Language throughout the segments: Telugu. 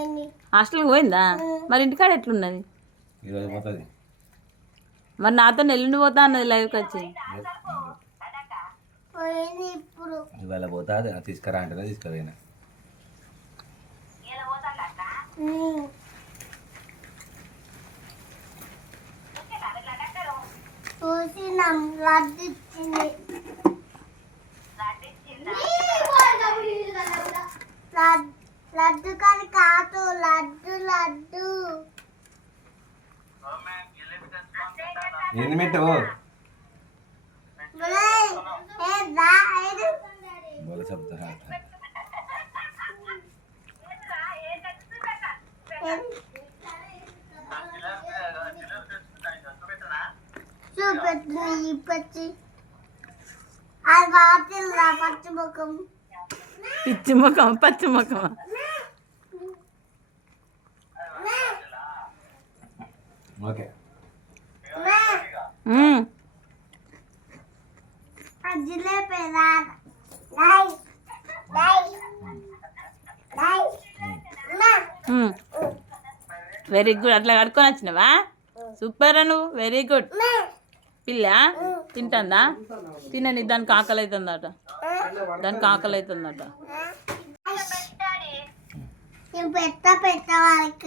పోయింది. హాస్టల్కి పోయిందా? మరి ఇంటికాడ ఎట్లున్నది? ఈరోజు పోతుంది. మరి నాతో ఎల్లుండి పోతా అన్నది లైవ్కి వచ్చి. ఇవాళ పోతా తీసుకురా అంటే తీసుకుపోయినా. ఉమ్. లడ్డు కాని కాదు లడ్డు లడ్డు. ఏంది మిట్టు? బోల శబ్ద చూపెట్టి పచ్చి. అది వాటిల్లా పచ్చిముఖం పిచ్చిముఖం పచ్చిముఖం ఓకే. వెరీ గుడ్ అట్లా కడుక్కొని వచ్చినావా? సూపర్ నువ్వు వెరీ గుడ్ పిల్ల తింటుందా? తినని దానికి ఆకలి అవుతుందట దానికి ఆకలి అవుతుందట పెట్ట పెట్ట వాళ్ళకి.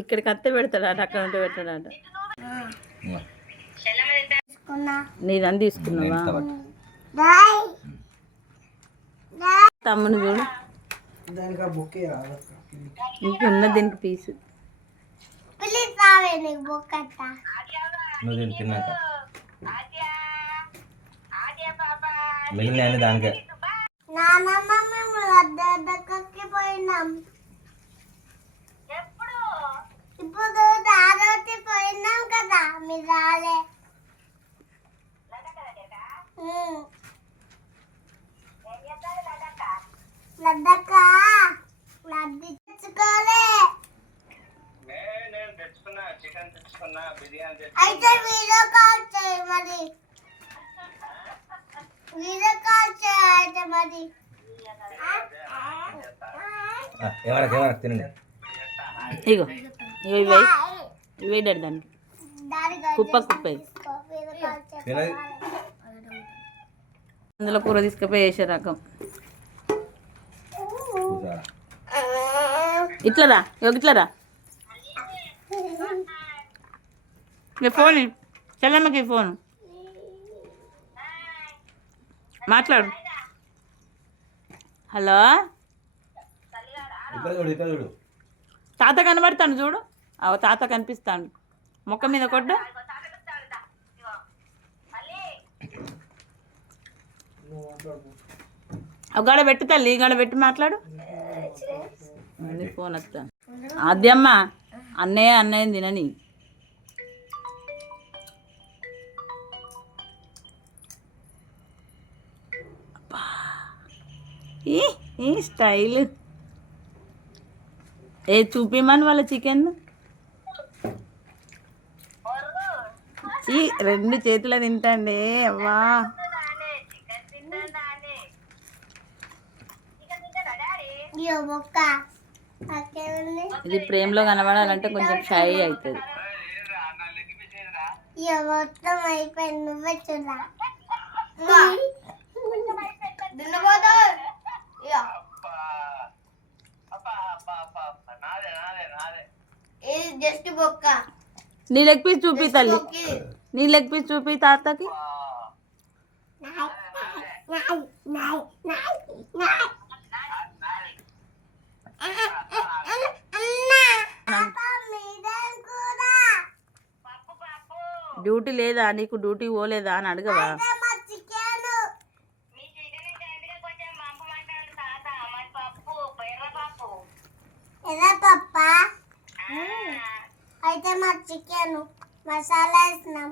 ఇక్కడికి అత్తే పెడతాడట అక్కడ ఉంటే పెట్టాడట తీసుకున్నా. నీదని తీసుకున్నావా? తమ్ముని చూడు. ఇంకున్న దీనికి పీసు. మిగిలిన దానికే. పోయినాం ఇప్పుడు దాదాపు పోయినాం కదా మీరు రాలే. లడ్డక్క లడ్డు తెచ్చుకోలే అయితే వీడియో కాల్ చేయి మరి వీడియో కాల్ చేయి అయితే మరి ఎవరికి ఎవరికి తినండి ఇగో ఇవి ఇవి దాని కుప్ప కుప్ప. అందులో కూర తీసుకుపోయి వేసే రకం. కూర్చోరా. ఇట్లా రా ఇగో ఇట్లా రా మీ ఫోన్. చెల్లమ్మకి ఫోన్. మాట్లాడు. హలో? తాత కనబడతాను చూడు. అవ తాత కనిపిస్తాను ముఖం మీద కొట్టు. ఒక పెట్టు తల్లి ఈ గడ పెట్టి మాట్లాడు. మళ్ళీ ఫోన్ వస్తా. అద్దెమ్మ అన్నయ్య అన్నయ్య తినని. ఈ ఈ స్టైల్. ఏ చూపిమని వాళ్ళ చికెన్ ఈ రెండు చేతుల తింటండి అవ్వా. ఇది ప్రేమలో కనబడాలంటే కొంచెం షై అవుతుంది మొత్తం అయిపోయింది నువ్వే చూడా నీ లెగ్ పీస్ చూపి తల్లి. నీ లెగ్ పీస్ చూపి తాతకి? డ్యూటీ లేదా? నీకు డ్యూటీ పోలేదా అని అడగవా ఎలా పప్ప అయితే మా చికెన్ మసాలా వేసినాం.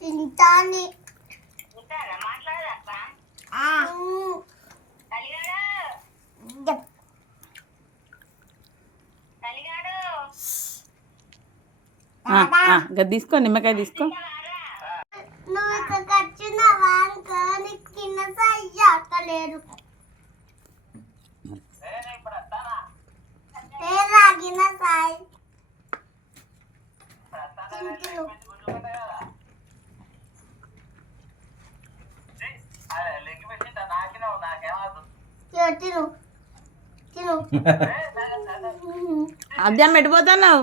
తింటాని తీసుకో నిమ్మకాయ తీసుకో. నువ్వు ఇక్కడికి వచ్చినావా అనుకో నీకు కింద సైజ్ అక్కలేరు ఏ రాగిన సాయి? తింటును. అద్దెం పెట్టిపోతున్నావు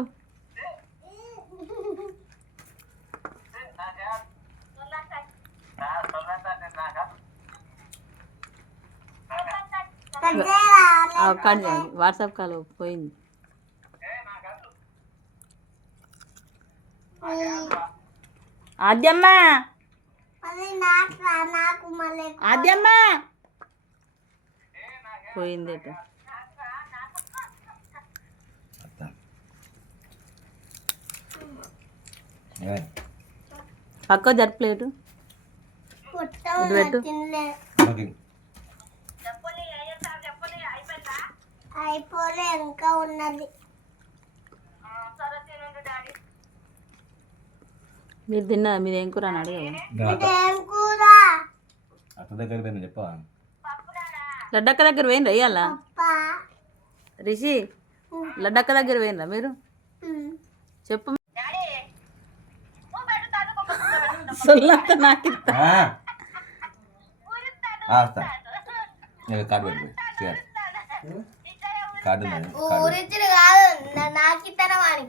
కట్ వాట్సాప్ కాల్ పోయింది. ఆద్యమ్మ! ఆద్యమ్మ! పోయింది? పక్క జరుపులేటు పుట్ట ఇటు పెట్టు. తినలే ఓకే. అయిపోలే ఇంకా ఉన్నది. మీరు తిన్నా మీరు ఏం కూర అని ఇదేం కూర? అత్త దగ్గర చెప్పవా లడ్డక్క దగ్గర పోయినరా ఇయ్యాల? రిషి లడ్డక్క దగ్గర పోయినరా మీరు. చెప్పు. సొల్లంతా నాకు కార్డు పెట్టుకో కార్డు ఊరిచ్చుడు కాదు. నా- నాకు.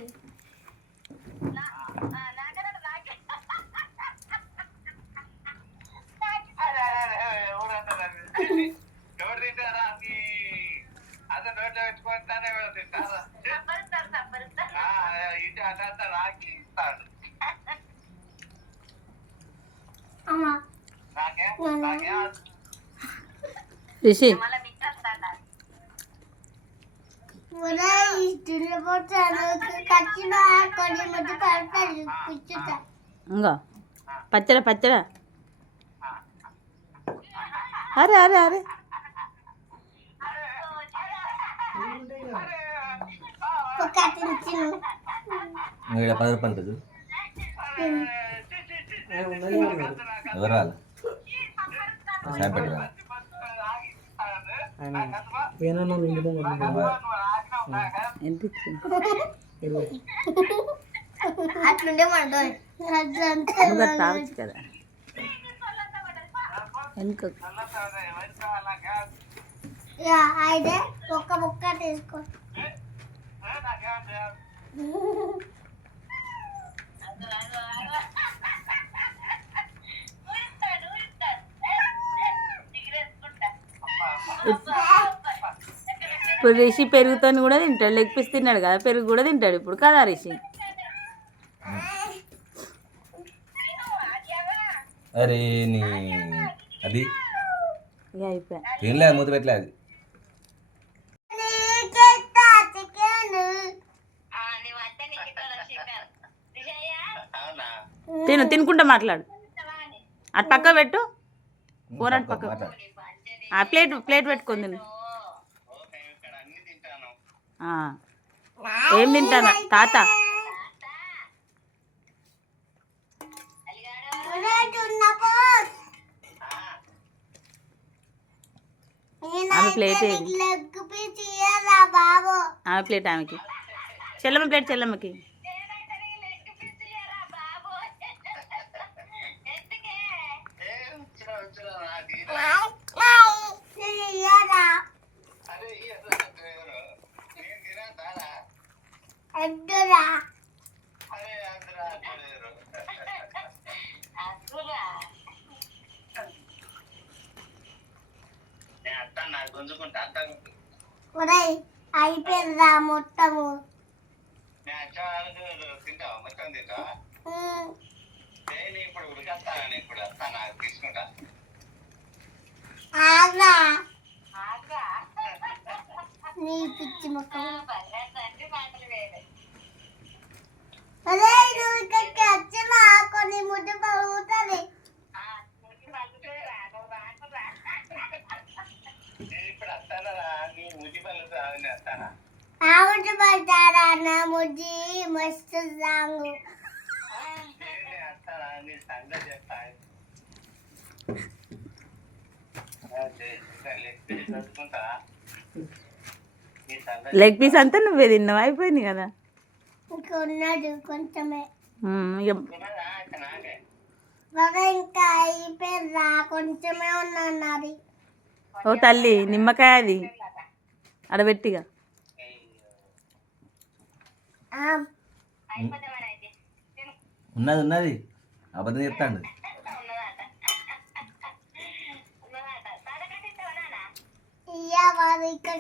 వానికి అమ్మా. రిషి. ఉదయం ఇస్తున్న పోతాను కచ్చిన కొన్ని ముద్దు కడతాను కూర్చుంటా ఇంకా పచ్చడ పచ్చడ అరే అరే అరే పది రూపాయలు ఉంటుంది సాయం అట్లుండే మనతో తాగొచ్చు కదా? వెనుక అయితే ఒక్క ముక్క తీసుకో. ఇప్పుడు రిషి పెరుగుతో కూడా తింటాడు. లెగ్ పీస్ తిన్నాడు కదా పెరుగు కూడా తింటాడు ఇప్పుడు కదా రిషి? అరే నీ అది ఇక అయిపోయా. తినలే మూత పెట్టలే అది. నీకెత్తా చికెన్ తిను తినుకుంటా మాట్లాడు. అటు పక్క పెట్టు. కూర అటు పక్క ప్లేట్ ప్లేట్ ఆ. ఏం తింటాను? తాత. ఆమె ప్లేట్ ఆమె ప్లేట్ ఆమెకి. చెల్లమ్మ ప్లేట్ చెల్లమ్మకి. అయిపోయిందా మొత్తము. ఆగ్రా. నీ పిచ్చి ముఖం అదే నువ్వు ఇక్కడికి వచ్చిన పడతారా నా ముద్ది మస్తు సాంగ్. లెగ్ పీస్ అంతా నువ్వే తిన్నావు? అయిపోయింది కదా. ఇంకొన్నది కొంచెమే. ఇక అయిపోయిందా? కొంచెమే ఉన్నది ఓ తల్లి నిమ్మకాయ అది అడబెట్టిగా ఉన్నది ఉన్నది. అబద్ధం చెప్తాండు. ఇక్కడ